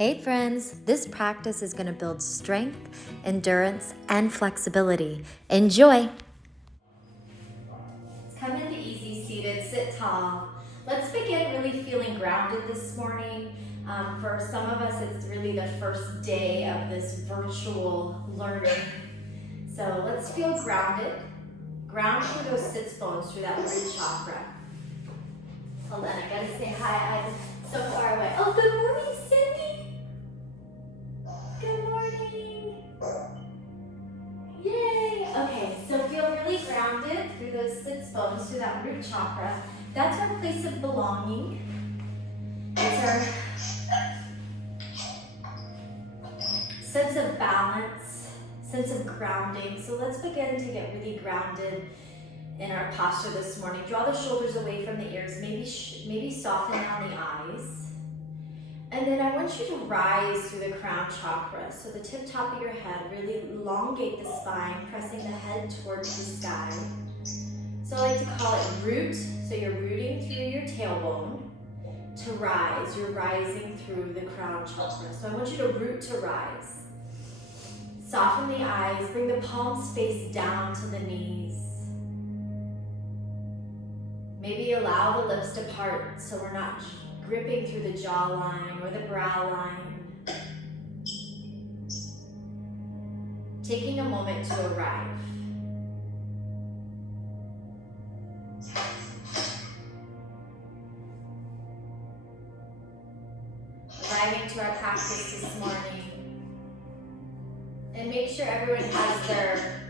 Hey friends, this practice is going to build strength, endurance, and flexibility. Enjoy! Come into easy seated, sit tall. Let's begin really feeling grounded this morning. For some of us, it's really the first day of this virtual learning. So let's feel grounded. Ground through those sits bones, through that root chakra. Hold on, I gotta say hi. I'm so far away. Oh, good morning, Cindy. Good morning. Yay. Okay, so feel really grounded through those sits bones, through that root chakra. That's our place of belonging. It's our sense of balance, sense of grounding. So let's begin to get really grounded in our posture this morning. Draw the shoulders away from the ears, maybe soften down the eyes. And then I want you to rise through the crown chakra. So the tip top of your head, really elongate the spine, pressing the head towards the sky. So I like to call it root. So you're rooting through your tailbone to rise. You're rising through the crown chakra. So I want you to root to rise. Soften the eyes, bring the palms face down to the knees. Maybe allow the lips to part so we're not gripping through the jawline or the brow line. Taking a moment to arrive. Arriving to our practice this morning. And make sure everyone has their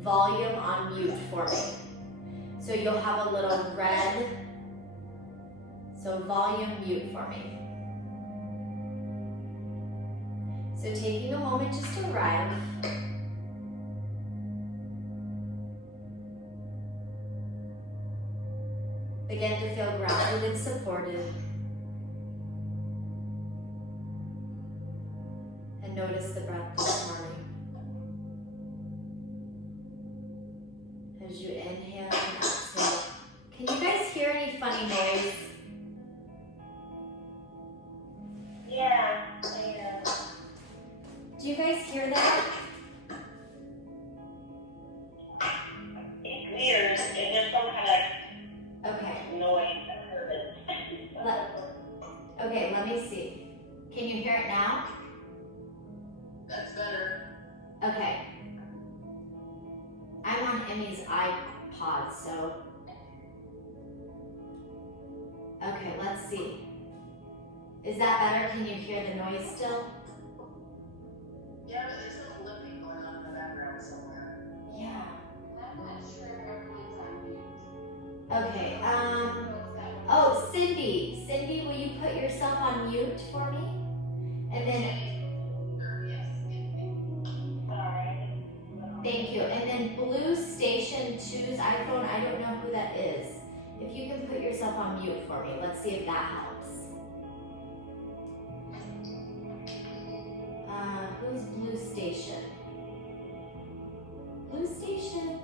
volume on mute for me. So you'll have a little red, so volume mute for me. So taking a moment just to arrive. Begin to feel grounded and supported. And notice the breath this morning. As you inhale and exhale. Can you guys hear any funny noise? Yeah, I know. Do you guys hear that? It's weird. It's just some kind Okay. of noise. I've heard it. Okay, let me see. Can you hear it now? That's better. Okay. I'm on Emmy's iPod, so. Okay, let's see. Is that better? Can you hear the noise still? Yeah, but there's some living going on in the background somewhere. Yeah. I'm not sure everyone's on mute. Okay, oh, Cindy, will you put yourself on mute for me? And then, Alright. thank you. And then Blue Station 2's iPhone, I don't know who that is. If you can put yourself on mute for me, let's see if that helps. Who's Blue Station? Blue Station?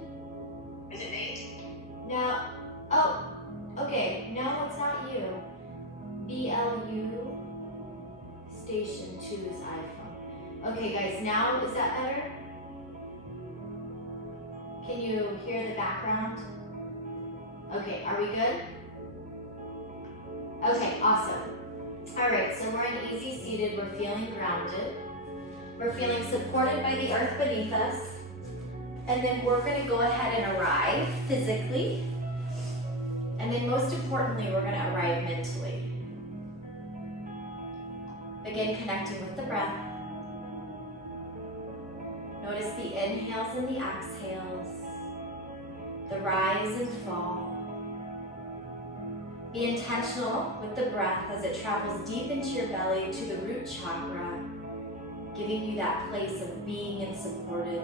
Is it Nate? No. Oh, okay. No, it's not you. BLU Station 2's iPhone. Okay, guys, now is that better? Can you hear the background? Okay, are we good? Okay, awesome. All right, so we're in easy seated. We're feeling grounded. We're feeling supported by the earth beneath us. And then we're gonna go ahead and arrive physically. And then most importantly, we're gonna arrive mentally. Again, connecting with the breath. Notice the inhales and the exhales. The rise and fall. Be intentional with the breath as it travels deep into your belly to the root chakra, giving you that place of being and supported.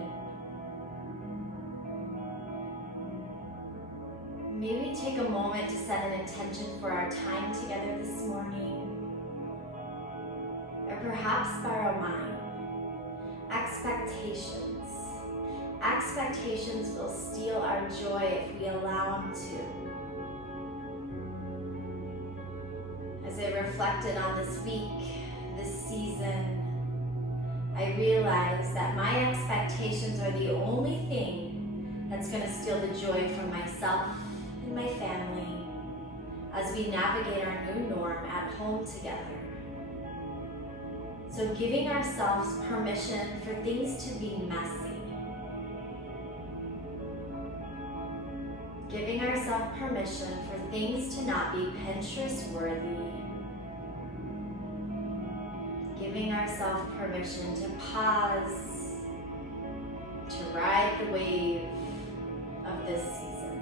Maybe take a moment to set an intention for our time together this morning. Or perhaps borrow mine. Expectations. Expectations will steal our joy if we allow them to. As I reflected on this week, this season, realize that my expectations are the only thing that's going to steal the joy from myself and my family as we navigate our new norm at home together. So giving ourselves permission for things to be messy. Giving ourselves permission for things to not be Pinterest worthy. Giving ourselves permission to pause, to ride the wave of this season.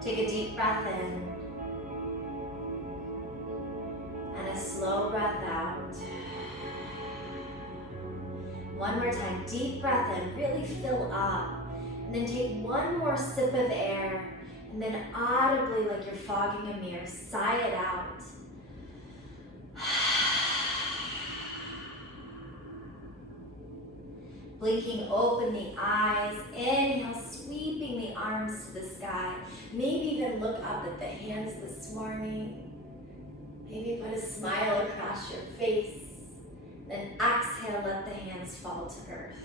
Take a deep breath in and a slow breath out. One more time, deep breath in, really fill up. And then take one more sip of air, and then audibly, like you're fogging a mirror, sigh it out. Blinking open the eyes, inhale, sweeping the arms to the sky. Maybe even look up at the hands this morning. Maybe put a smile across your face. Then exhale, let the hands fall to earth.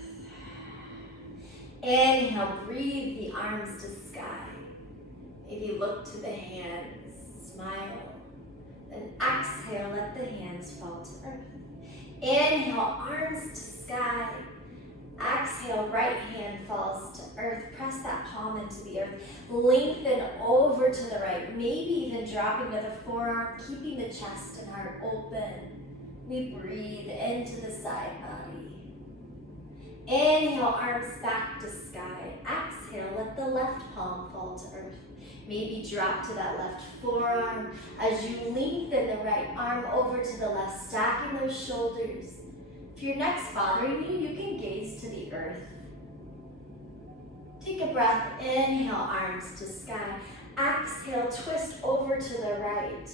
Inhale, breathe the arms to sky. Maybe look to the hands, smile. Then exhale, let the hands fall to earth. Inhale, arms to sky. Exhale, right hand falls to earth. Press that palm into the earth. Lengthen over to the right. Maybe even dropping to the forearm, keeping the chest and heart open. We breathe into the side body. Inhale, arms back to sky. Exhale, let the left palm fall to earth. Maybe drop to that left forearm as you lengthen the right arm over to the left, stacking those shoulders. If your neck's bothering you, you can gaze to the earth. Take a breath, inhale, arms to sky. Exhale, twist over to the right.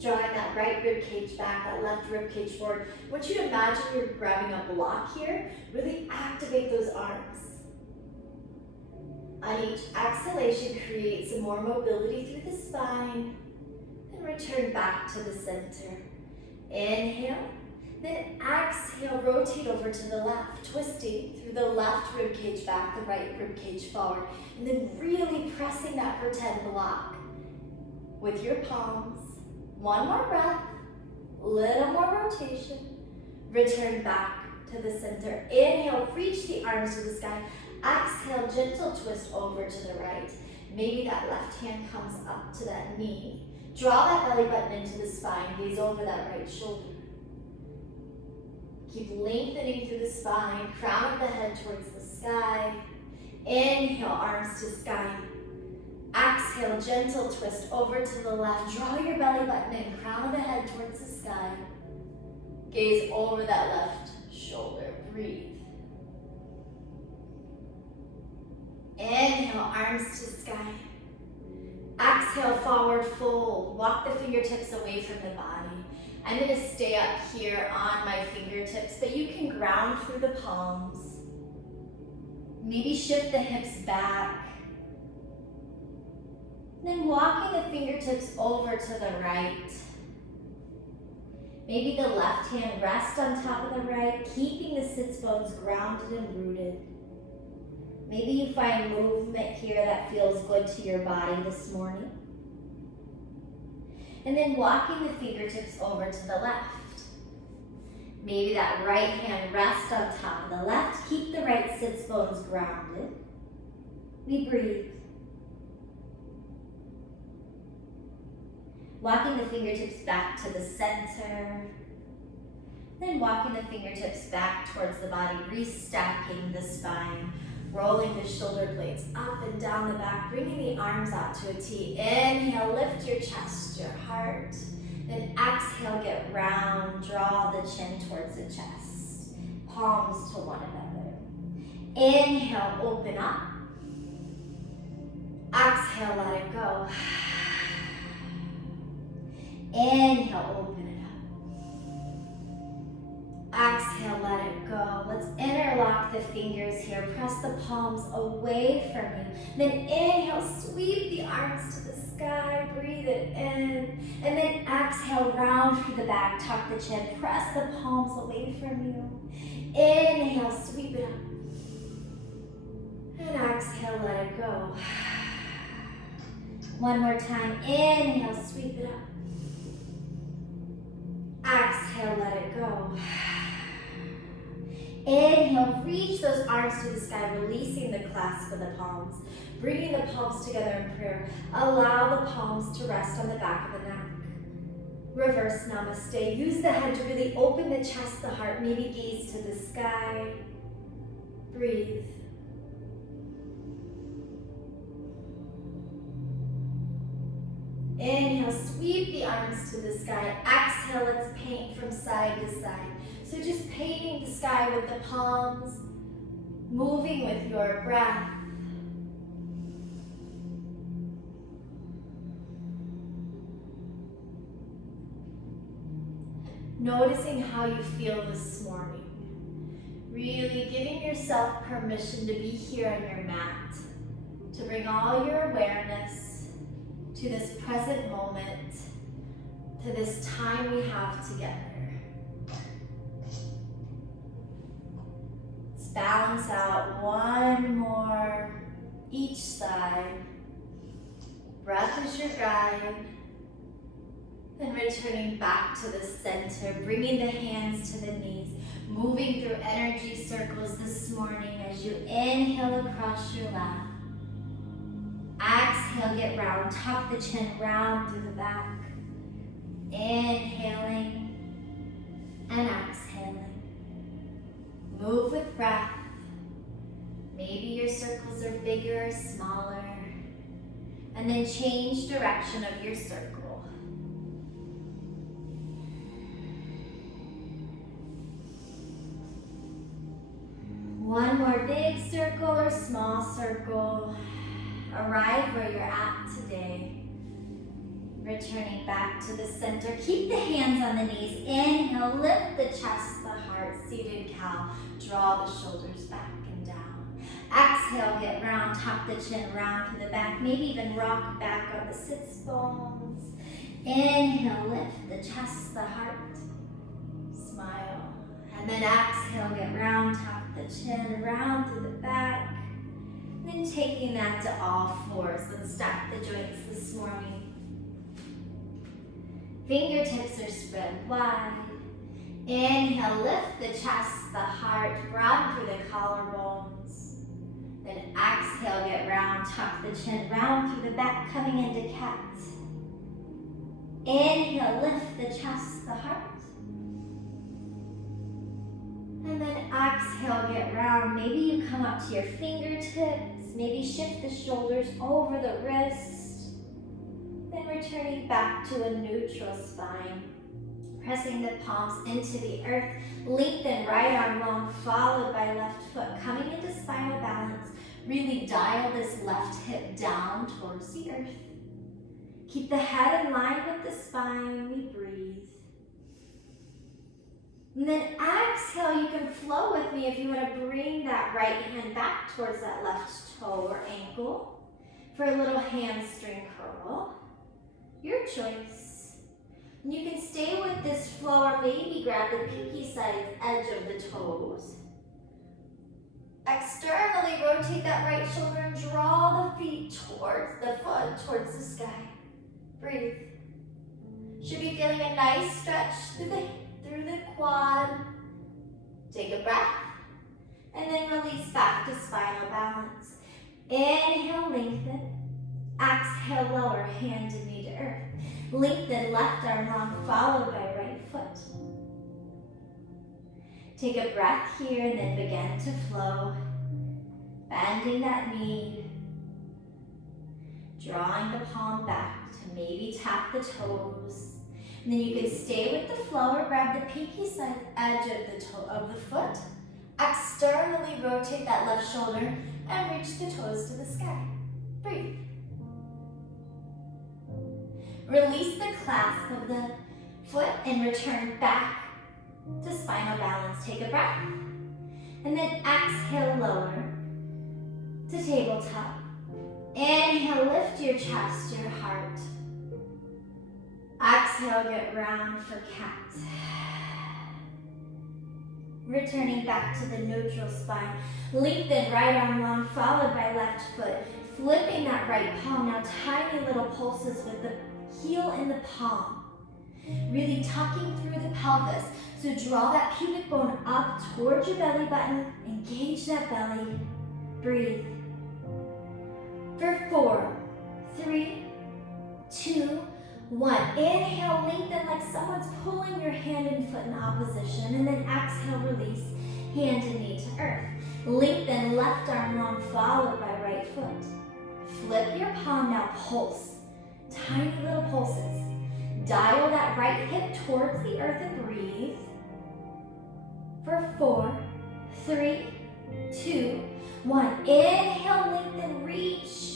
Drawing that right rib cage back, that left rib cage forward. I want you to imagine you're grabbing a block here. Really activate those arms. On each exhalation, create some more mobility through the spine. And return back to the center. Inhale. Then exhale, rotate over to the left, twisting through the left rib cage back, the right rib cage forward. And then really pressing that pretend block with your palms. One more breath, little more rotation. Return back to the center. Inhale, reach the arms to the sky. Exhale, gentle twist over to the right. Maybe that left hand comes up to that knee. Draw that belly button into the spine, gaze over that right shoulder. Keep lengthening through the spine, crown of the head towards the sky. Inhale, arms to sky. Exhale, gentle twist over to the left. Draw your belly button in, crown of the head towards the sky. Gaze over that left shoulder. Breathe. Inhale, arms to sky. Exhale, forward fold. Walk the fingertips away from the body. I'm going to stay up here on my fingertips, but you can ground through the palms. Maybe shift the hips back. Then walking the fingertips over to the right. Maybe the left hand rests on top of the right, keeping the sits bones grounded and rooted. Maybe you find movement here that feels good to your body this morning. And then walking the fingertips over to the left. Maybe that right hand rests on top of the left. Keep the right sits bones grounded. We breathe. Walking the fingertips back to the center. Then walking the fingertips back towards the body, restacking the spine. Rolling the shoulder blades up and down the back, bringing the arms out to a T. Inhale, lift your chest, your heart. Then exhale, get round, draw the chin towards the chest. Palms to one another. Inhale, open up. Exhale, let it go. Inhale, open it up. Exhale, let it go. Let's interlock the fingers here. Press the palms away from you. Then inhale, sweep the arms to the sky. Breathe it in. And then exhale, round through the back, tuck the chin, press the palms away from you. Inhale, sweep it up. And exhale, let it go. One more time. Inhale, sweep it up. Exhale, let it go. Inhale, reach those arms to the sky, releasing the clasp of the palms. Bringing the palms together in prayer. Allow the palms to rest on the back of the neck. Reverse namaste. Use the head to really open the chest, the heart. Maybe gaze to the sky. Breathe. Inhale, sweep the arms to the sky. Exhale, let's paint from side to side. So just painting the sky with the palms, moving with your breath. Noticing how you feel this morning. Really giving yourself permission to be here on your mat, to bring all your awareness to this present moment, to this time we have together. Let's balance out one more each side. Breath is your guide. Then returning back to the center, bringing the hands to the knees, moving through energy circles this morning as you inhale across your lap. Exhale, get round, tuck the chin round through the back. Inhaling and exhaling. Move with breath. Maybe your circles are bigger or smaller. And then change direction of your circle. One more big circle or small circle. Arrive where you're at today. Returning back to the center. Keep the hands on the knees. Inhale, lift the chest, the heart, seated cow. Draw the shoulders back and down. Exhale, get round, tuck the chin round through the back. Maybe even rock back on the sits bones. Inhale, lift the chest, the heart. Smile. And then exhale, get round, tuck the chin round through the back. And then taking that to all fours. Let's stack the joints this morning. Fingertips are spread wide. Inhale, lift the chest, the heart, round through the collarbones. Then exhale, get round, tuck the chin round through the back, coming into cat. Inhale, lift the chest, the heart. And then exhale, get round. Maybe you come up to your fingertips. Maybe shift the shoulders over the wrist. Then returning back to a neutral spine. Pressing the palms into the earth. Lengthen right arm long, followed by left foot. Coming into spinal balance. Really dial this left hip down towards the earth. Keep the head in line with the spine. We breathe. And then exhale, you can flow with me if you want to bring that right hand back towards that left toe or ankle for a little hamstring curl. Your choice. And you can stay with this flow or maybe grab the pinky side edge of the toes. Externally rotate that right shoulder and draw the feet towards the foot, towards the sky. Breathe. Should be feeling a nice stretch through the quad. Take a breath and then release back to spinal balance. Inhale, lengthen. Exhale, lower hand and knee to earth. Lengthen left arm long, followed by right foot. Take a breath here and then begin to flow. Bending that knee. Drawing the palm back to maybe tap the toes. And then you can stay with the flow or grab the pinky side edge of the foot. Externally rotate that left shoulder and reach the toes to the sky. Breathe. Release the clasp of the foot and return back to spinal balance. Take a breath. And then exhale, lower to tabletop. Inhale, lift your chest, your heart. Exhale, get round for cat. Returning back to the neutral spine. Lengthen right arm long, followed by left foot. Flipping that right palm. Now tiny little pulses with the heel in the palm. Really tucking through the pelvis. So draw that pubic bone up towards your belly button. Engage that belly. Breathe. For 4, 3, 2, 1. Inhale, lengthen like someone's pulling your hand and foot in opposition. And then exhale, release. Hand and knee to earth. Lengthen left arm long, followed by right foot. Flip your palm, now pulse. Tiny little pulses. Dial that right hip towards the earth and breathe. For 4, 3, 2, 1. Inhale, lengthen, reach.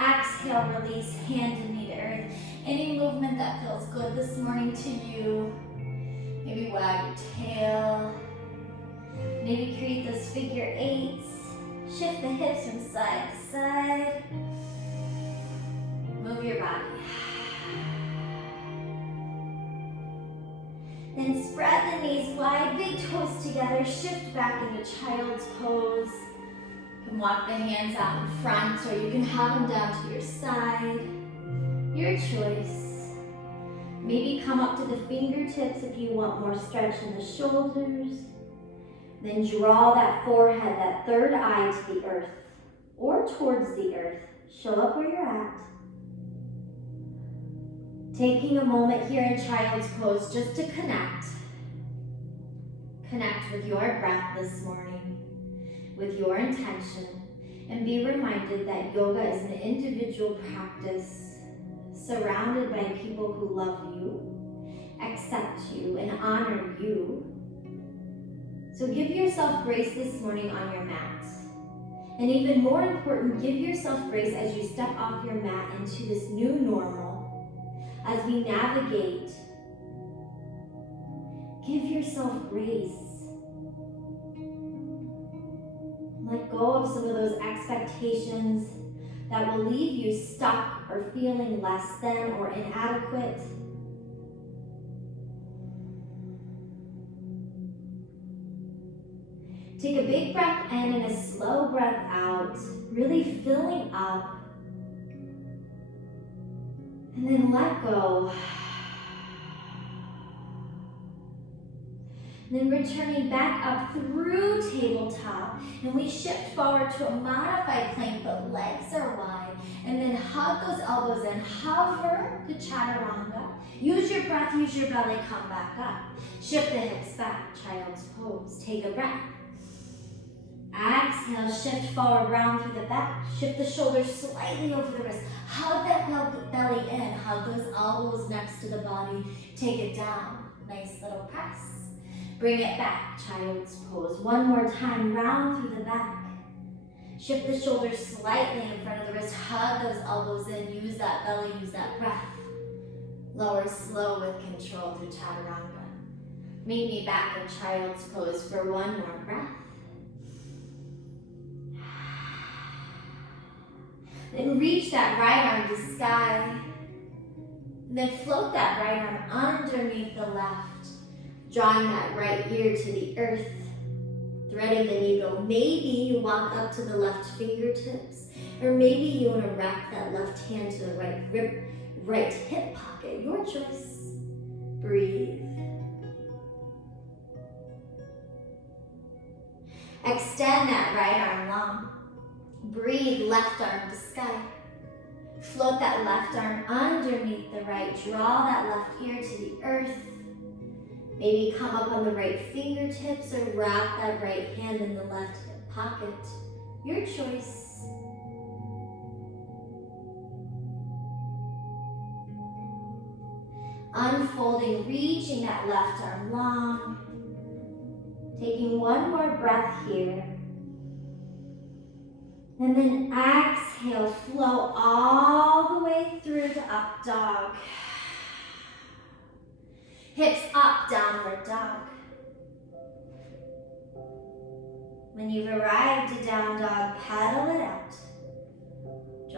Exhale, release, hand and knee to earth. Any movement that feels good this morning to you. Maybe wag your tail. Maybe create those figure 8s. Shift the hips from side to side. Move your body. Then spread the knees wide, big toes together. Shift back into child's pose. You can walk the hands out in front, or you can have them down to your side. Your choice. Maybe come up to the fingertips if you want more stretch in the shoulders. Then draw that forehead, that third eye to the earth or towards the earth. Show up where you're at. Taking a moment here in child's pose just to connect. Connect with your breath this morning, with your intention, and be reminded that yoga is an individual practice surrounded by people who love you, accept you, and honor you. So give yourself grace this morning on your mat. And even more important, give yourself grace as you step off your mat into this new normal. As we navigate, give yourself grace. Let go of some of those expectations that will leave you stuck or feeling less than or inadequate. Take a big breath in and a slow breath out, really filling up. And then let go. And then returning back up through tabletop. And we shift forward to a modified plank, but legs are wide. And then hug those elbows in. Hover to chaturanga. Use your breath, use your belly, come back up. Shift the hips back, child's pose. Take a breath. Exhale, shift forward, round through the back. Shift the shoulders slightly over the wrist. Hug that belly in. Hug those elbows next to the body. Take it down. Nice little press. Bring it back, child's pose. One more time, round through the back. Shift the shoulders slightly in front of the wrist. Hug those elbows in. Use that belly, use that breath. Lower slow with control through chaturanga. Meet me back in child's pose for one more breath. Then reach that right arm to sky. And then float that right arm underneath the left. Drawing that right ear to the earth. Threading the needle. Maybe you walk up to the left fingertips. Or maybe you want to wrap that left hand to the right hip pocket. Your choice. Breathe. Extend that right arm long. Breathe, left arm to sky. Float that left arm underneath the right. Draw that left ear to the earth. Maybe come up on the right fingertips or wrap that right hand in the left hip pocket. Your choice. Unfolding, reaching that left arm long. Taking one more breath here. And then exhale, flow all the way through to up dog. Hips up, downward dog. When you've arrived to down dog, paddle it out.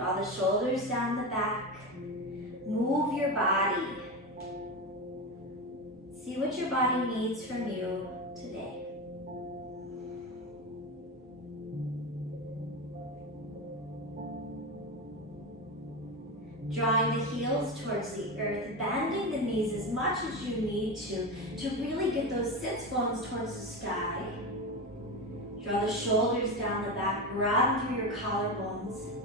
Draw the shoulders down the back. Move your body. See what your body needs from you today. Drawing the heels towards the earth, bending the knees as much as you need to really get those sits bones towards the sky. Draw the shoulders down the back, grab through your collarbones.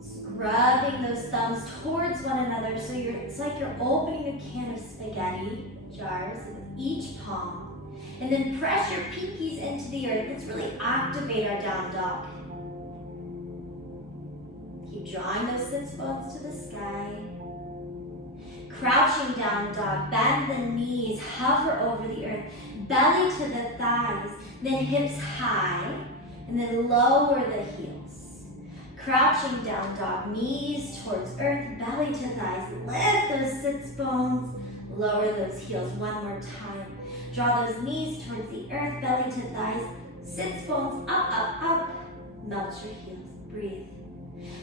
Scrubbing those thumbs towards one another so it's like you're opening a can of spaghetti jars with each palm. And then press your pinkies into the earth. Let's really activate our down dog. Keep drawing those sits bones to the sky. Crouching down dog, bend the knees, hover over the earth, belly to the thighs, then hips high, and then lower the heels. Crouching down dog, knees towards earth, belly to thighs, lift those sits bones, lower those heels. One more time. Draw those knees towards the earth, belly to thighs, sits bones up, up, up, melt your heels, breathe.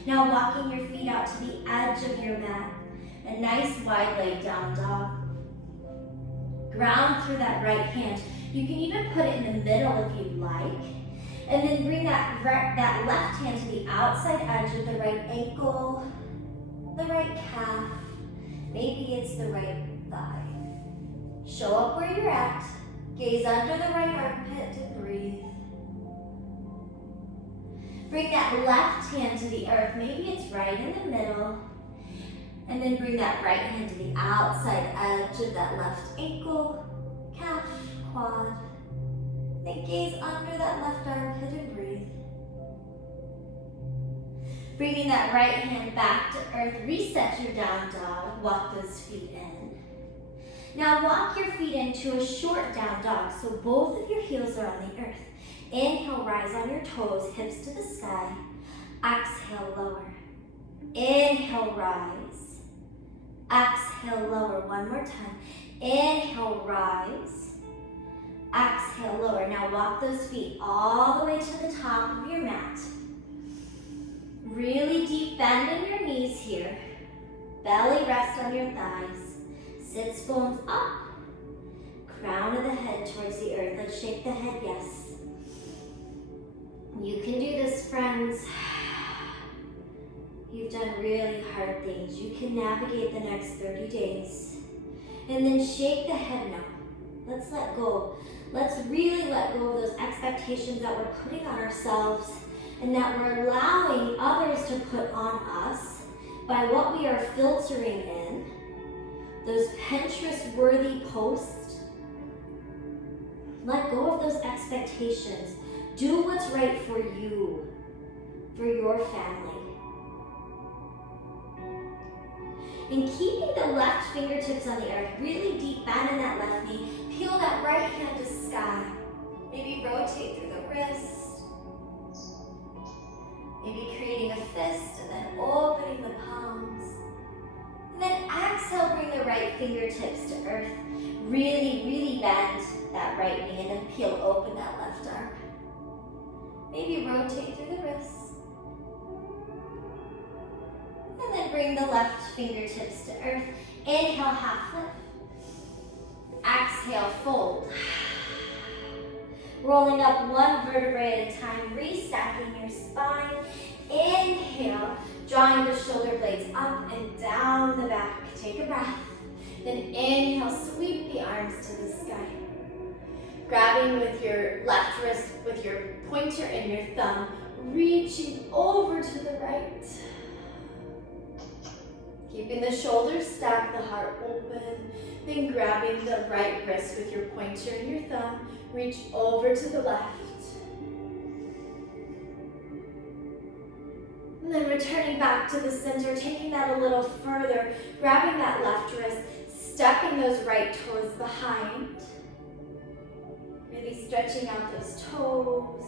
Now walking your feet out to the edge of your mat, a nice wide leg down dog. Ground through that right hand. You can even put it in the middle if you'd like. And then bring that left hand to the outside edge of the right ankle, the right calf. Maybe it's the right thigh. Show up where you're at. Gaze under the right armpit and breathe. Bring that left hand to the earth. Maybe it's right in the middle. And then bring that right hand to the outside edge of that left ankle, calf, quad. Then gaze under that left armpit and breathe. Bringing that right hand back to earth, reset your down dog, walk those feet in. Now walk your feet into a short down dog, so both of your heels are on the earth. Inhale, rise on your toes, hips to the sky. Exhale, lower. Inhale, rise. Exhale, lower. One more time. Inhale, rise. Exhale, lower. Now walk those feet all the way to the top of your mat. Really deep bend in your knees here. Belly rest on your thighs. Sits bones up. Crown of the head towards the earth. Let's shake the head, yes. You can do this, friends. You've done really hard things. You can navigate the next 30 days. And then shake the head now. Let's let go. Let's really let go of those expectations that we're putting on ourselves and that we're allowing others to put on us by what we are filtering in. Those Pinterest-worthy posts. Let go of those expectations. Do what's right for you, for your family. And keeping the left fingertips on the earth, really deep bend in that left knee. Peel that right hand to sky. Maybe rotate through the wrist. Maybe creating a fist and then opening the palms. And then exhale, bring the right fingertips to earth. Really, really bend that right knee and then peel open that left arm. Maybe rotate through the wrists. And then bring the left fingertips to earth. Inhale, half lift. Exhale, fold. Rolling up one vertebrae at a time, restacking your spine. Inhale, drawing the shoulder blades up and down the back. Take a breath. Then inhale, sweep the arms to the sky. Grabbing with your left wrist, with your pointer and your thumb, reaching over to the right. Keeping the shoulders stacked, the heart open. Then grabbing the right wrist with your pointer and your thumb, reach over to the left. And then returning back to the center, taking that a little further, grabbing that left wrist, stepping those right toes behind. Really stretching out those toes.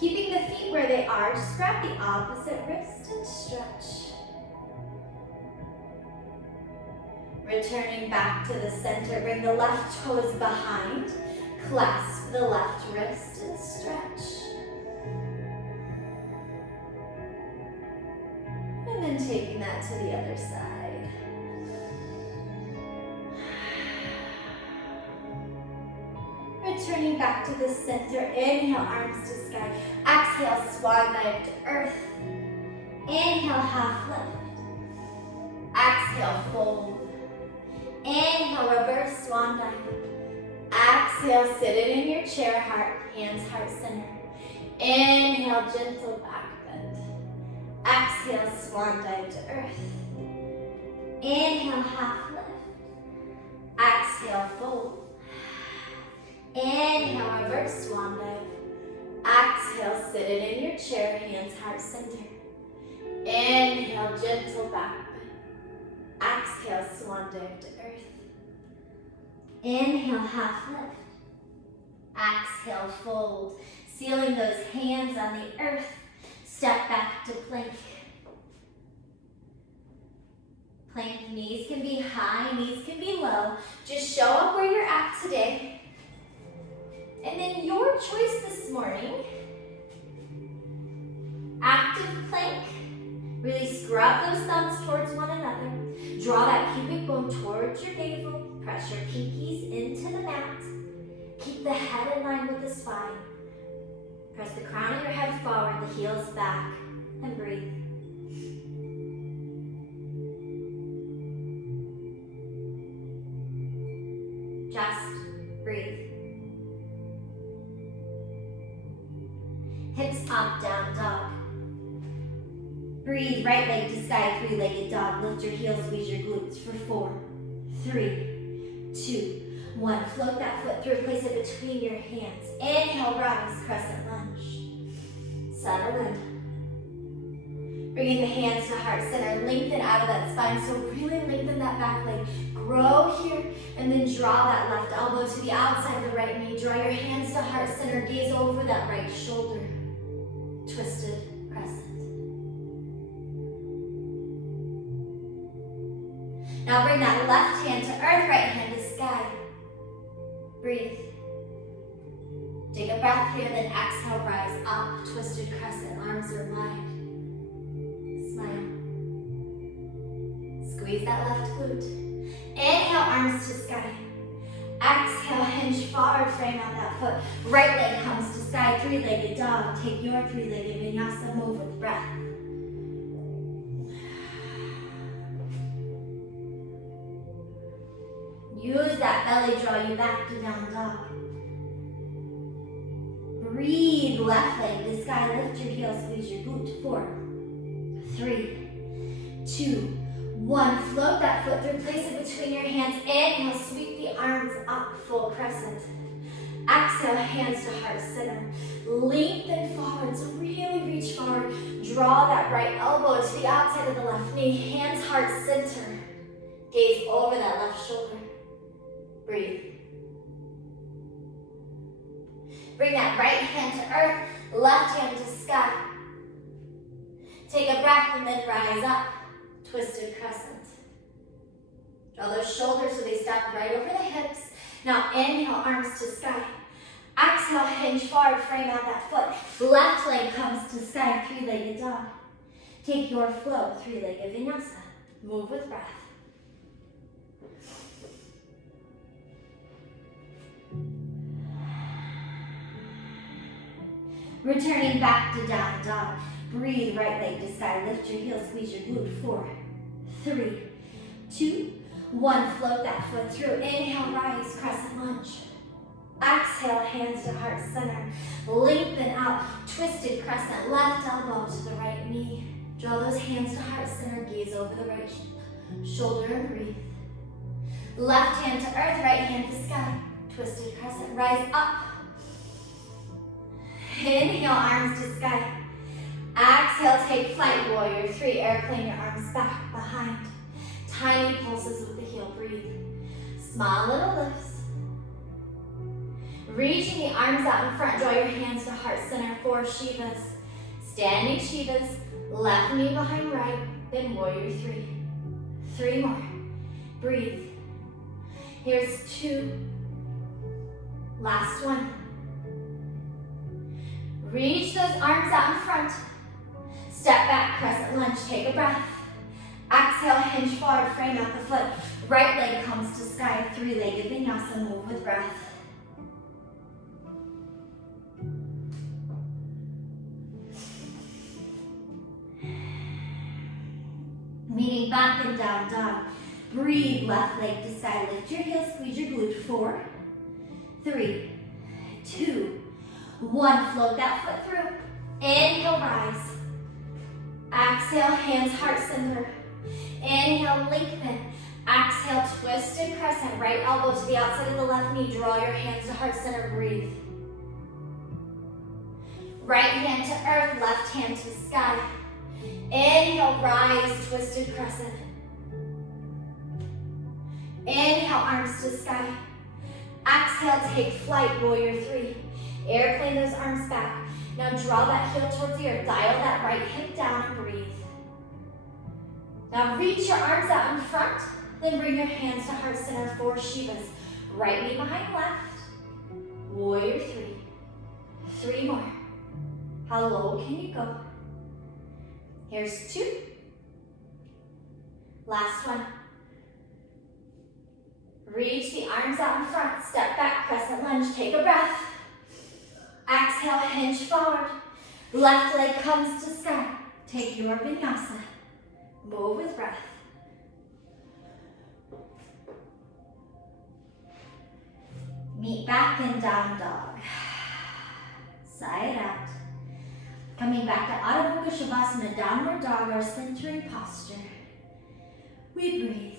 Keeping the feet where they are, just grab the opposite wrist and stretch. Returning back to the center, bring the left toes behind, clasp the left wrist and stretch. taking that to the other side. Returning back to the center. Inhale, arms to sky. Exhale, swan dive to earth. Inhale, half lift. Exhale, fold. Inhale, reverse swan dive. Exhale, sit it in your chair, hands heart center. Inhale, gentle back bend. Exhale, swan dive to earth. Inhale, half lift. Exhale, fold. Inhale, reverse swan dive. Exhale, sit it in your chair, hands heart center. Inhale, gentle back bend. Exhale, swan dive to earth. Inhale, half lift. Exhale, fold. Sealing those hands on the earth. Step back to plank. Plank, knees can be high, knees can be low. Just show up where you're at today. And then your choice this morning. Active plank. Really scrub those thumbs towards one another. Draw that pubic bone towards your navel. Press your pinkies into the mat. Keep the head in line with the spine. Press the crown of your head forward, the heels back, and breathe. Just breathe. Hips up, down dog. Breathe, right leg to sky, three-legged dog. Lift your heels, squeeze your glutes for 4, 3, 2, 1. Float that foot through, place it between your hands. Inhale, rise, crescent lunge. Settle in. Bringing the hands to heart center, lengthen out of that spine, so really lengthen that back leg. Grow here, and then draw that left elbow to the outside of the right knee. Draw your hands to heart center, gaze over that right shoulder. Twisted crescent. Now bring that left hand to earth, right hand to sky. Breathe. Take a breath here, then exhale, rise up. Twisted crescent, arms are wide. Smile. Squeeze that left glute. Inhale, arms to sky. Exhale, hinge forward, frame out that foot. Right leg comes to sky, three-legged dog. Take your three-legged vinyasa, move with breath. Use that belly, draw you back to down dog. Breathe, left leg to sky, lift your heels, squeeze your glute. 4, 3, 2, 1. Float that foot through, place it between your hands. Inhale, sweep the arms up, full crescent. Exhale, hands to heart center. Lengthen forward, so really reach forward. Draw that right elbow to the outside of the left knee. Hands heart center. Gaze over that left shoulder. Breathe. Bring that right hand to earth, left hand to sky. Take a breath and then rise up. Twisted crescent. Draw those shoulders so they stop right over the hips. Now inhale, arms to sky. Exhale, hinge forward, frame out that foot. Left leg comes to sky, three-legged dog. Take your flow, three-legged vinyasa. Move with breath. Returning back to down dog. Breathe, right leg to sky. Lift your heels, squeeze your glute. 4, 3, 2, 1. Float that foot through. Inhale, rise, crescent lunge. Exhale, hands to heart center. Lengthen out, twisted crescent. Left elbow to the right knee. Draw those hands to heart center. Gaze over the right shoulder and breathe. Left hand to earth, right hand to sky. Twisted crescent. Rise up. Inhale, arms to sky. Exhale, take flight, warrior 3. Airplane your arms back, behind. Tiny pulses with the heel, breathe. Small little lifts. Reaching the arms out in front, draw your hands to heart center, 4 Shivas. Standing Shivas, left knee behind right, then warrior 3. 3 more, breathe. Here's 2. Last one. Reach those arms out in front. Step back, crescent lunge, take a breath. Exhale, hinge forward, frame out the foot. Right leg comes to sky, three-legged vinyasa, move with breath. Meeting back and down dog. Breathe, left leg to sky, lift your heels, squeeze your glute. 4, 3, 2, 1. Float that foot through. Inhale, rise. Exhale, hands heart center. Inhale, lengthen. Exhale, twisted crescent. Right elbow to the outside of the left knee. Draw your hands to heart center. Breathe. Right hand to earth, left hand to sky. Inhale, rise, twisted crescent. Inhale, arms to sky. Exhale, take flight, warrior 3. Airplane those arms back. Now draw that heel towards the earth. Dial that right hip down and breathe. Now reach your arms out in front. Then bring your hands to heart center, 4 Shivas. Right knee behind left. Warrior 3. 3 more. How low can you go? Here's 2. Last one. Reach the arms out in front. Step back, crescent lunge. Take a breath. Exhale, hinge forward. Left leg comes to sky. Take your vinyasa. Move with breath. Meet back and down dog. Side out. Coming back to Adho Mukha Shavasana, downward dog, our centering posture. We breathe.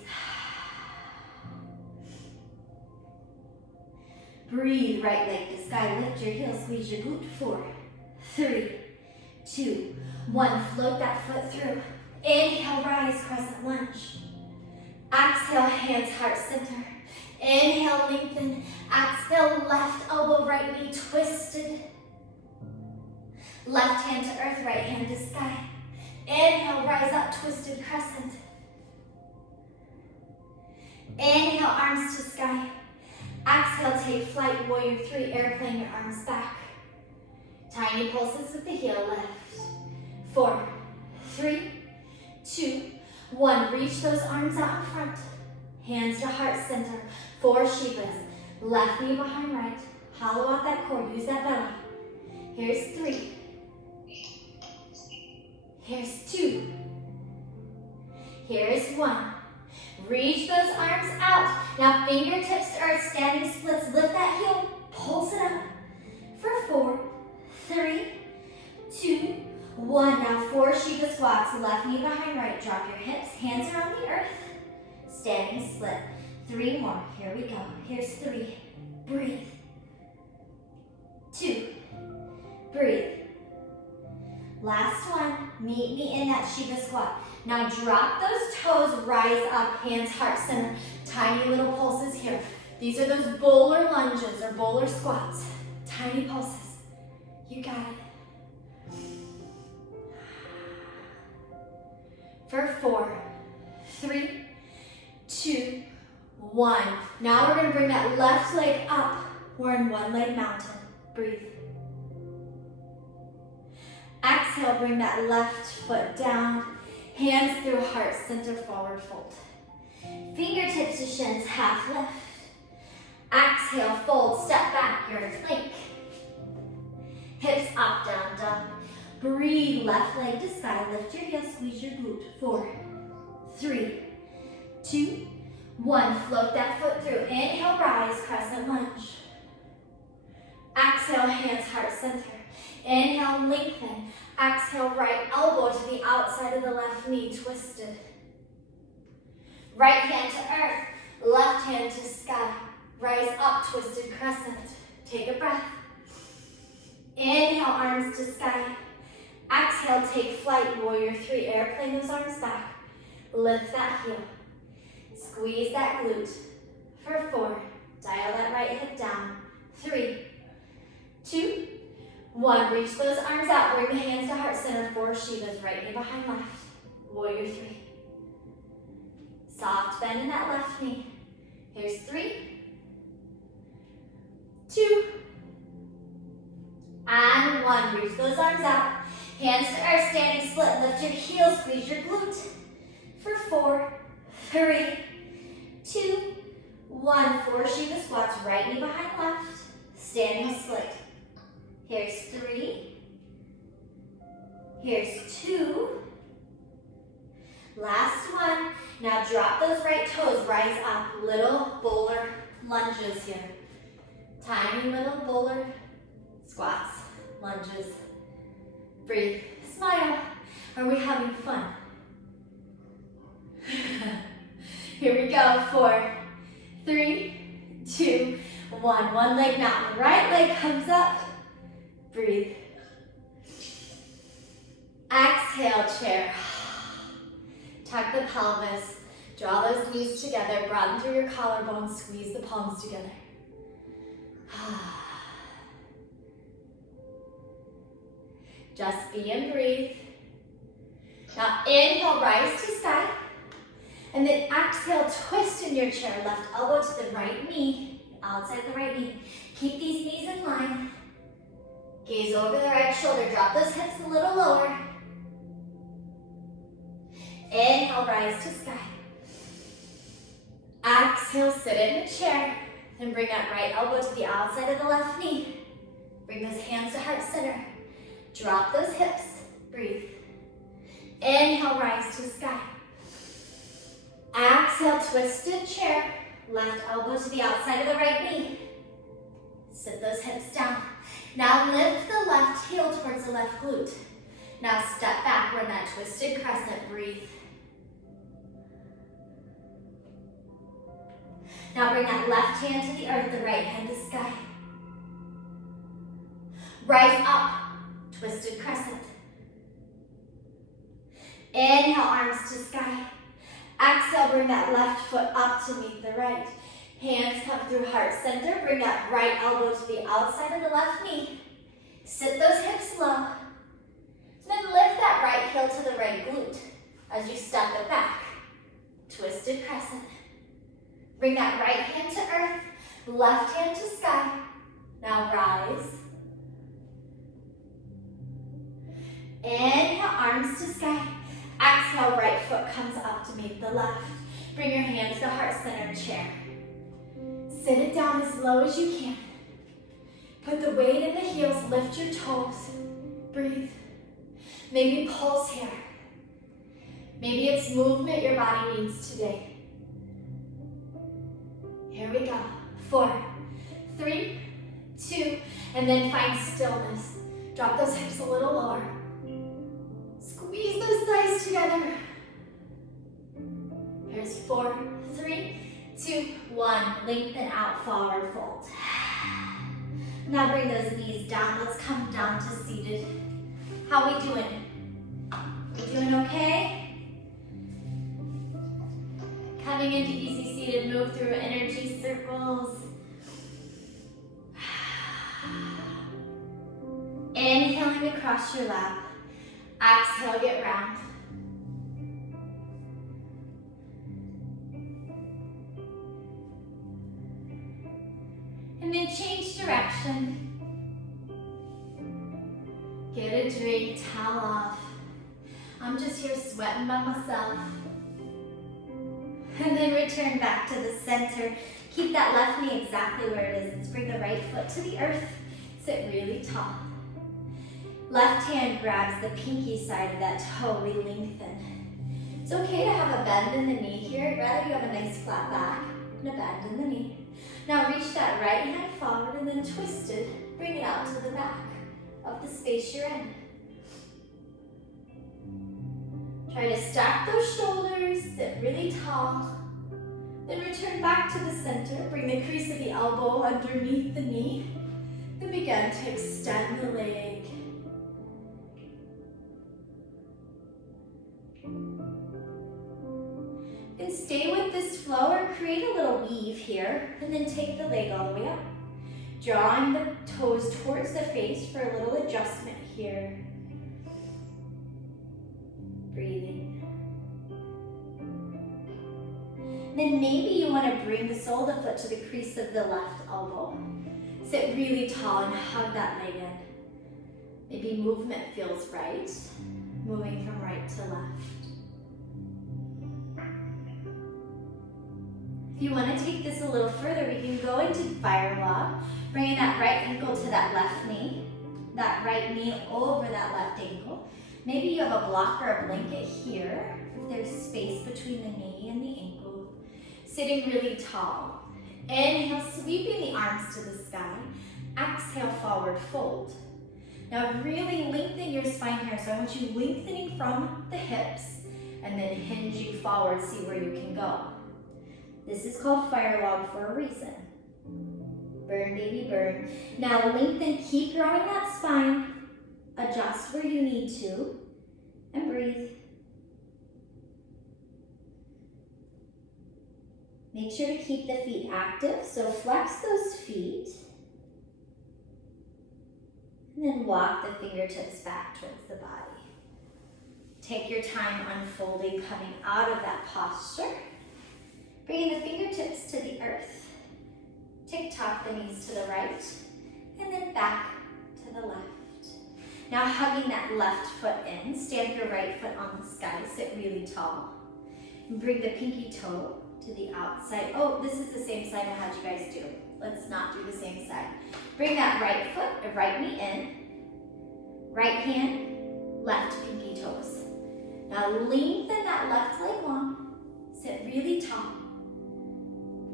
Breathe, right leg to sky, lift your heels, squeeze your glute. 4, 3, 2, 1. Float that foot through. Inhale, rise, crescent lunge. Exhale, hands heart center. Inhale, lengthen. Exhale, left elbow, right knee twisted. Left hand to earth, right hand to sky. Inhale, rise up, twisted crescent. Inhale, arms to sky. Exhale, take flight, warrior 3, airplane your arms back. Tiny pulses with the heel lift. 4, 3, 2, 1. Reach those arms out in front. Hands to heart center. 4 Shivas. Left knee behind right. Hollow out that core. Use that belly. Here's 3. Here's 2. Here's 1. Reach those arms out. Now fingertips to earth, standing splits. Lift that heel. Pulse it up. For 4, 3, 2, 1. Now 4 Shiva squats. Left knee behind right. Drop your hips. Hands around the earth. Standing split. 3 more. Here we go. Here's 3. Breathe. 2. Breathe. Last one. Meet me in that Shiva squat. Now drop those toes, rise up, hands heart center. Tiny little pulses here. These are those bowler lunges or bowler squats. Tiny pulses. You got it. For 4, 3, 2, 1. Now we're going to bring that left leg up. We're in one leg mountain. Breathe. Exhale, bring that left foot down. Hands through heart center, forward fold. Fingertips to shins, half lift. Exhale, fold, step back, you're in plank. Hips up, down dog. Breathe, left leg to sky, lift your heels, squeeze your glute. 4, 3, 2, 1. Float that foot through. Inhale, rise, crescent lunge. Exhale, hands heart center. Inhale, lengthen. Exhale, right elbow to the outside of the left knee, twisted. Right hand to earth, left hand to sky. Rise up, twisted crescent. Take a breath. Inhale, arms to sky. Exhale, take flight, warrior 3. Airplane those arms back. Lift that heel. Squeeze that glute. For 4, dial that right hip down. 3, 2, 1. Reach those arms out. Bring the hands to heart center. 4 Shivas. Right knee behind left. Warrior 3. Soft bend in that left knee. Here's 3, 2, and 1. Reach those arms out. Hands to earth, standing split. Lift your heels, squeeze your glute. For 4, 3, 2, 1. Force Shiva squats, right knee behind left. Standing split. Here's 3. Here's 2. Last one. Now drop those right toes, rise up. Little bowler lunges here. Tiny little bowler squats, lunges. Breathe, smile. Are we having fun? Here we go. 4, 3, 2, 1. One leg now. Right leg comes up. Breathe. Exhale, chair. Tuck the pelvis. Draw those knees together. Broaden through your collarbones. Squeeze the palms together. Just be and breathe. Now inhale, rise to sky. And then exhale, twist in your chair. Left elbow to the right knee. Outside the right knee. Keep these knees in line. Gaze over the right shoulder. Drop those hips a little lower. Inhale, rise to sky. Exhale, sit in the chair. Then bring that right elbow to the outside of the left knee. Bring those hands to heart center. Drop those hips. Breathe. Inhale, rise to sky. Exhale, twisted chair. Left elbow to the outside of the right knee. Sit those hips down. Now lift the left heel towards the left glute. Now step back. We're in that twisted crescent. Breathe. Now bring that left hand to the earth, the right hand to sky. Rise up, twisted crescent. Inhale, arms to sky. Exhale, bring that left foot up to meet the right. Hands come through heart center. Bring that right elbow to the outside of the left knee. Sit those hips low. Then lift that right heel to the right glute as you step it back. Twisted crescent. Bring that right hand to earth, left hand to sky. Now rise. Inhale, arms to sky. Exhale, right foot comes up to meet the left. Bring your hands to heart center chair. Sit it down as low as you can. Put the weight in the heels, lift your toes. Breathe. Maybe pulse here. Maybe it's movement your body needs today. Here we go. 4, 3, 2, and then find stillness. Drop those hips a little lower. Squeeze those thighs together. Here's 4, 3, 2, 1. Lengthen out, forward fold. Now bring those knees down. Let's come down to seated. How we doing? We doing okay? Coming into easy seated, move through energy circles. Inhaling across your lap. Exhale, get round. And then change direction. Get a drink, towel off. I'm just here sweating by myself. And then return back to the center. Keep that left knee exactly where it is. Let's bring the right foot to the earth. Sit really tall. Left hand grabs the pinky side of that toe. We lengthen. It's okay to have a bend in the knee here. I'd rather you have a nice flat back and a bend in the knee. Now reach that right hand forward and then twist it. Bring it out to the back of the space you're in. Try to stack those shoulders, sit really tall. Then return back to the center. Bring the crease of the elbow underneath the knee. Then begin to extend the leg. Then stay with this flow or create a little weave here. And then take the leg all the way up. Drawing the toes towards the face for a little adjustment here. Breathing. Then maybe you want to bring the sole of the foot to the crease of the left elbow. Sit really tall and hug that leg in. Maybe movement feels right. Moving from right to left. If you want to take this a little further, we can go into fire log, bringing that right ankle to that left knee, that right knee over that left ankle. Maybe you have a block or a blanket here, if there's space between the knee and the ankle. Sitting really tall. Inhale, sweeping the arms to the sky. Exhale, forward fold. Now really lengthen your spine here. So I want you lengthening from the hips and then hinging forward, see where you can go. This is called fire log for a reason. Burn, baby, burn. Now lengthen, keep growing that spine. Adjust where you need to and breathe. Make sure to keep the feet active, so flex those feet. And then walk the fingertips back towards the body. Take your time unfolding, coming out of that posture. Bringing the fingertips to the earth. Tick-tock the knees to the right, and then back to the left. Now hugging that left foot in, stand your right foot on the sky, sit really tall. And bring the pinky toe to the outside. Oh, this is the same side I had you guys do. Let's not do the same side. Bring that right foot, or right knee in. Right hand, left pinky toes. Now lengthen that left leg long. Sit really tall.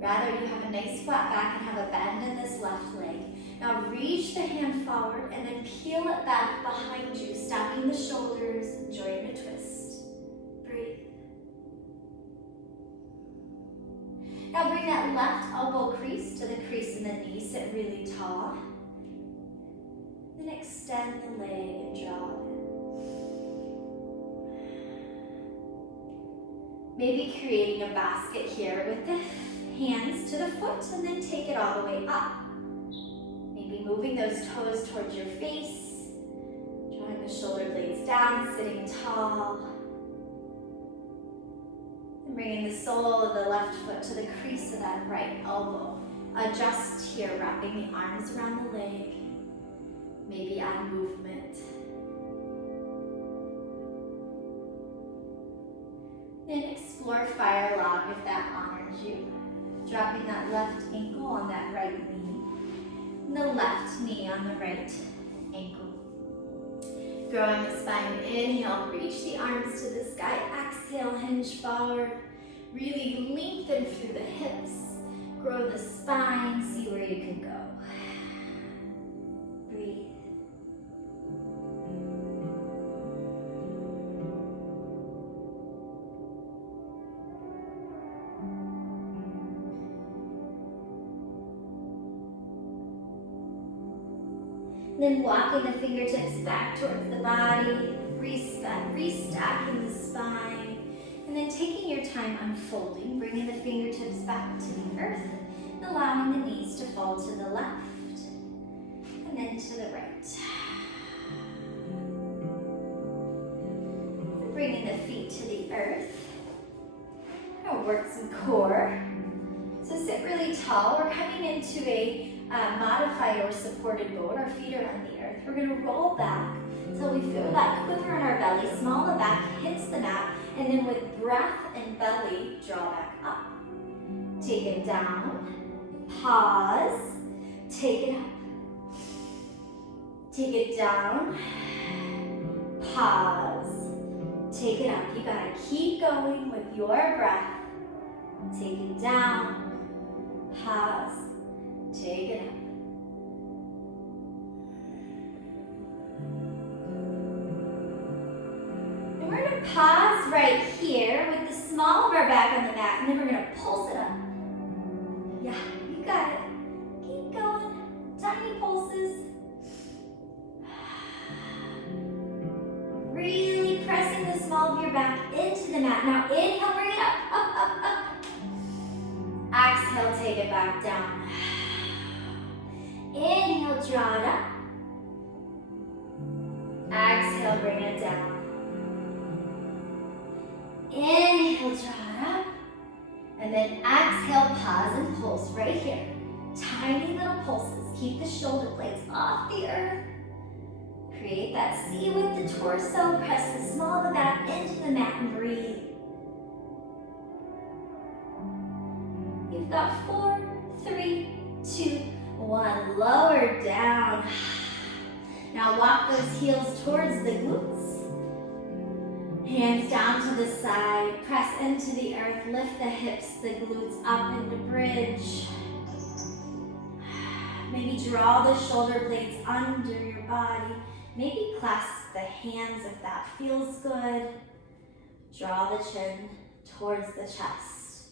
Rather, you have a nice flat back and have a bend in this left leg. Now reach the hand forward and then peel it back behind you, stacking the shoulders, enjoying a twist. Breathe. Now bring that left elbow crease to the crease in the knee, sit really tall. Then extend the leg and draw it in. Maybe creating a basket here with the hands to the foot and then take it all the way up. Maybe moving those toes towards your face, drawing the shoulder blades down, sitting tall. And bringing the sole of the left foot to the crease of that right elbow. Adjust here, wrapping the arms around the leg. Maybe add movement. Then explore fire log if that honors you. Dropping that left ankle on that right knee, and the left knee on the right ankle. Growing the spine, inhale, reach the arms to the sky, exhale, hinge forward. Really lengthen through the hips, grow the spine, see where you can go. Breathe. Then walking the fingertips back towards the body, restacking the spine, and then taking your time unfolding, bringing the fingertips back to the earth, and allowing the knees to fall to the left, and then to the right. And bringing the feet to the earth. Now work some core. So sit really tall. We're coming into a modified or supported boat. Our feet are on the earth. We're going to roll back until we feel that quiver in our belly. Small the back hits the mat, and then with breath and belly, draw back up. Take it down. Pause. Take it up. Take it down. Pause. Take it up. You got to keep going with your breath. Take it down. Pause. Take it up. And we're going to pause right here with the small of our back on the mat, and then we're going to pulse it up. Yeah, you got it. Keep going. Tiny pulses. Really pressing the small of your back into the mat. Now inhale, bring it up, up, up, up. Exhale, take it back down. Inhale, draw it up. Exhale, bring it down. Inhale, draw it up. And then exhale, pause and pulse right here. Tiny little pulses. Keep the shoulder blades off the earth. Create that C with the torso. Press the small of the back into the mat and breathe. You've got 4, 3, 2, 1. Lower down. Now walk those heels towards the glutes. Hands down to the side. Press into the earth. Lift the hips, the glutes up into bridge. Maybe draw the shoulder blades under your body. Maybe clasp the hands if that feels good. Draw the chin towards the chest.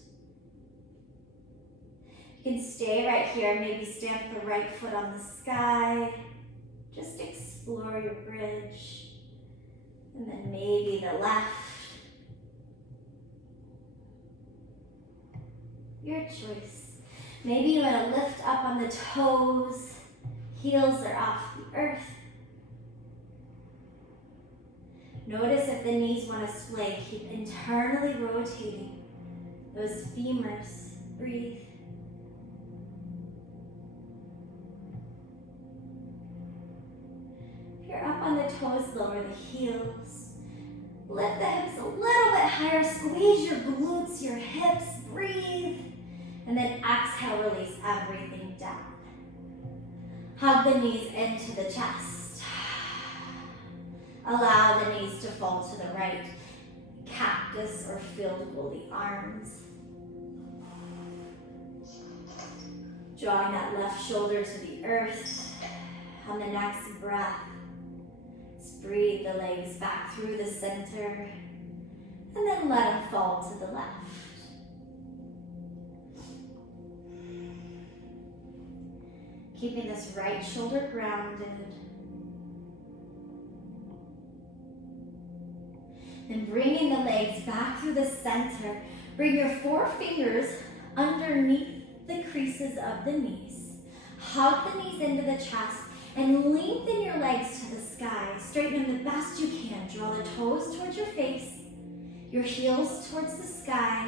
You can stay right here. Maybe stamp the right foot on the sky. Just explore your bridge. And then maybe the left. Your choice. Maybe you want to lift up on the toes. Heels are off the earth. Notice if the knees want to splay. Keep internally rotating those femurs. Breathe. If you're up on the toes, lower the heels. Lift the hips a little bit higher. Squeeze your glutes, your hips. Breathe. And then exhale, release everything down. Hug the knees into the chest. Allow the knees to fall to the right. Cactus or field goalie arms. Drawing that left shoulder to the earth. On the next breath, let's breathe the legs back through the center. And then let them fall to the left. Keeping this right shoulder grounded. Then bringing the legs back through the center. Bring your 4 fingers underneath the creases of the knees. Hug the knees into the chest and lengthen your legs to the sky. Straighten them the best you can. Draw the toes towards your face, your heels towards the sky.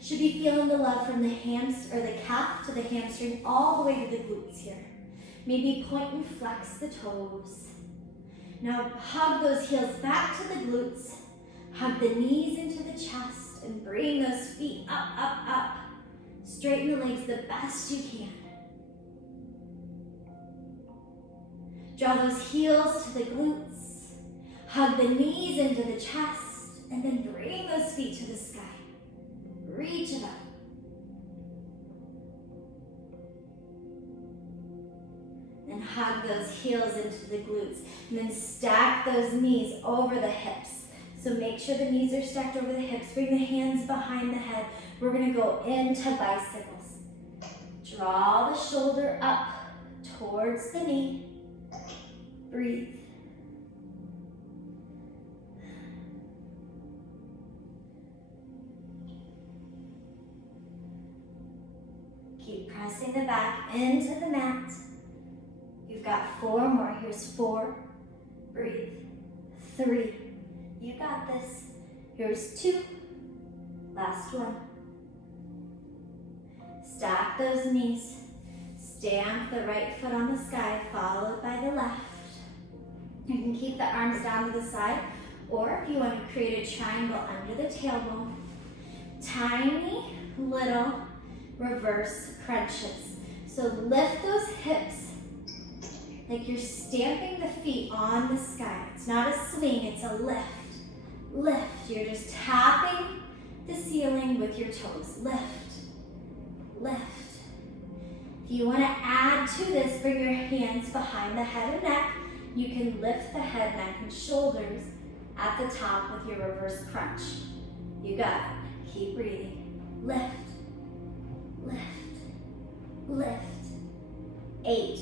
Should be feeling the love from the the calf to the hamstring all the way to the glutes here. Maybe point and flex the toes. Now hug those heels back to the glutes. Hug the knees into the chest and bring those feet up, up, up. Straighten the legs the best you can. Draw those heels to the glutes. Hug the knees into the chest and then bring those feet to the sky. Reach it up. And hug those heels into the glutes. And then stack those knees over the hips. So make sure the knees are stacked over the hips. Bring the hands behind the head. We're going to go into bicycles. Draw the shoulder up towards the knee. Breathe. Keep pressing the back into the mat. You've got 4 more. Here's 4. Breathe. 3. You got this. Here's 2. Last one. Stack those knees. Stamp the right foot on the sky, followed by the left. You can keep the arms down to the side, or if you want to create a triangle under the tailbone, tiny little reverse crunches. So lift those hips like you're stamping the feet on the sky. It's not a swing, it's a lift. Lift. You're just tapping the ceiling with your toes. Lift. Lift. If you want to add to this, bring your hands behind the head and neck. You can lift the head, neck, and shoulders at the top with your reverse crunch. You got it. Keep breathing. Lift. Lift. Lift. 8,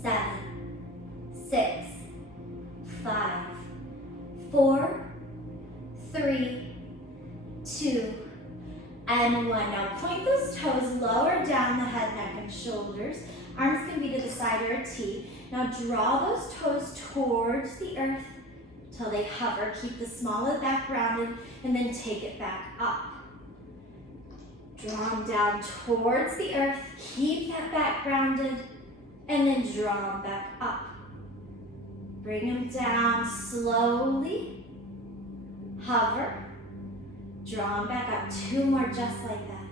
7, 6, 5, 4, 3, 2, and 1. Now point those toes lower down the head, neck, and shoulders. Arms can be to the side or a T. Now draw those toes towards the earth till they hover. Keep the small of the back rounded and then take it back up. Draw them down towards the earth. Keep that back grounded and then draw them back up. Bring them down slowly. Hover. Draw them back up. 2 more just like that.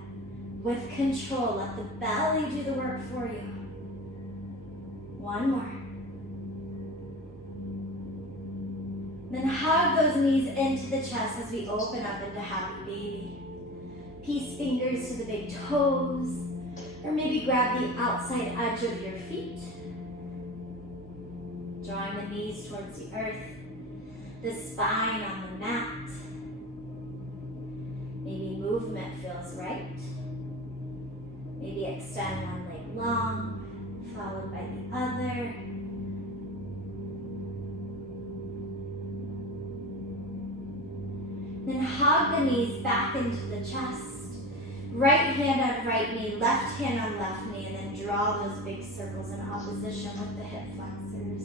With control, let the belly do the work for you. One more. Then hug those knees into the chest as we open up into happy baby. Peace fingers to the big toes, or maybe grab the outside edge of your feet. Drawing the knees towards the earth, the spine on the mat. Maybe movement feels right. Maybe extend one leg long, followed by the other. Then hug the knees back into the chest. Right hand on right knee, left hand on left knee, and then draw those big circles in opposition with the hip flexors.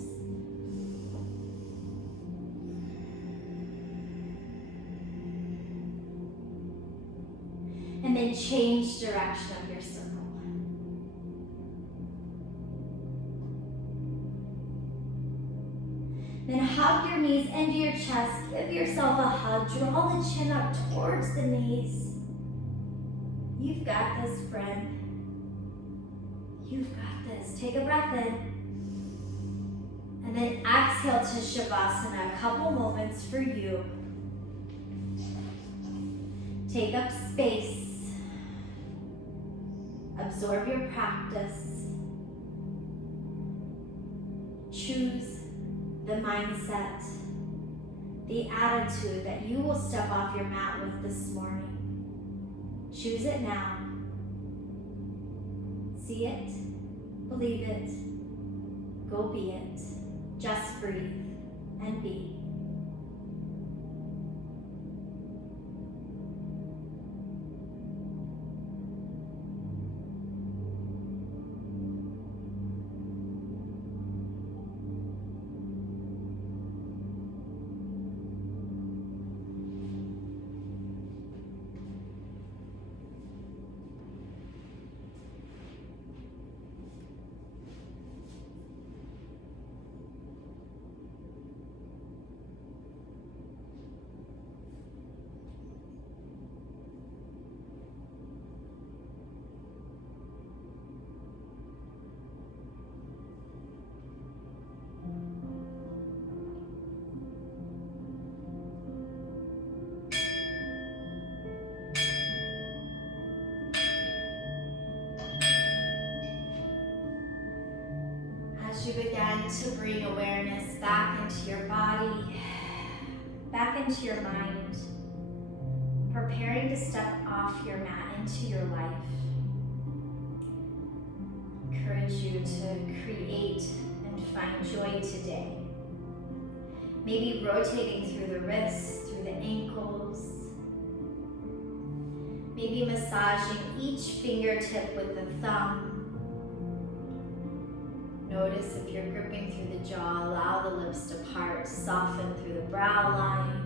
And then change direction of your circle. Then hug your knees into your chest. Give yourself a hug. Draw the chin up towards the knees. You've got this, friend. You've got this. Take a breath in. And then exhale to Shavasana. A couple moments for you. Take up space. Absorb your practice. Choose the mindset, the attitude that you will step off your mat with this morning. Choose it now. See it, believe it, go be it. Just breathe and be. As you begin to bring awareness back into your body, back into your mind, preparing to step off your mat into your life, encourage you to create and find joy today. Maybe rotating through the wrists, through the ankles, maybe massaging each fingertip with the thumb. Notice if you're gripping through the jaw, allow the lips to part, soften through the brow line.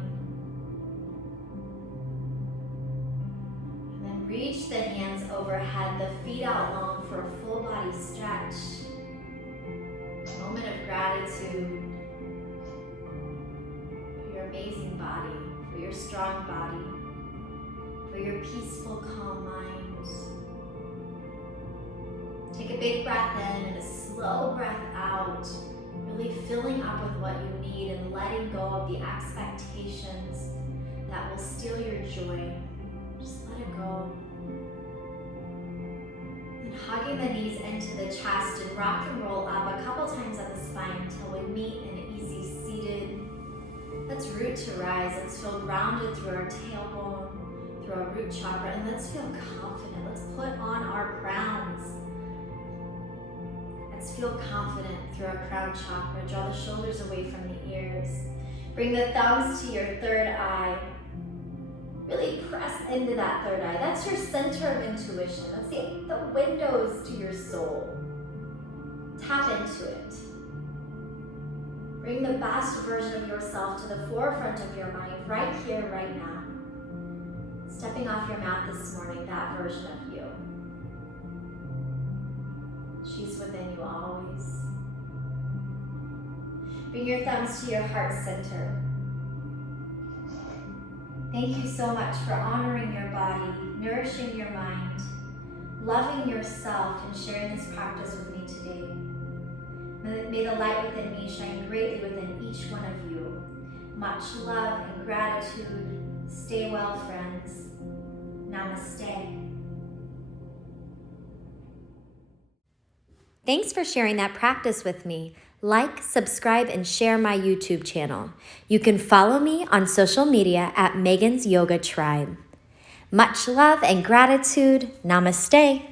And then reach the hands overhead, the feet out long for a full body stretch. Moment of gratitude for your amazing body, for your strong body, for your peaceful, calm mind. Take a big breath in and a slow breath out, really filling up with what you need and letting go of the expectations that will steal your joy. Just let it go. And hugging the knees into the chest and rock and roll up a couple times up the spine until we meet in easy seated. Let's root to rise. Let's feel grounded through our tailbone, through our root chakra, and let's feel confident. Let's put on our crowns. Let's feel confident through our crown chakra. Draw the shoulders away from the ears. Bring the thumbs to your third eye. Really press into that third eye. That's your center of intuition. That's the windows to your soul. Tap into it. Bring the best version of yourself to the forefront of your mind, right here, right now. Stepping off your mat this morning, that version of you. She's within you always. Bring your thumbs to your heart center. Thank you so much for honoring your body, nourishing your mind, loving yourself and sharing this practice with me today. May the light within me shine greatly within each one of you. Much love and gratitude. Stay well, friends. Namaste. Thanks for sharing that practice with me. Like, subscribe, and share my YouTube channel. You can follow me on social media at Megan's Yoga Tribe. Much love and gratitude. Namaste.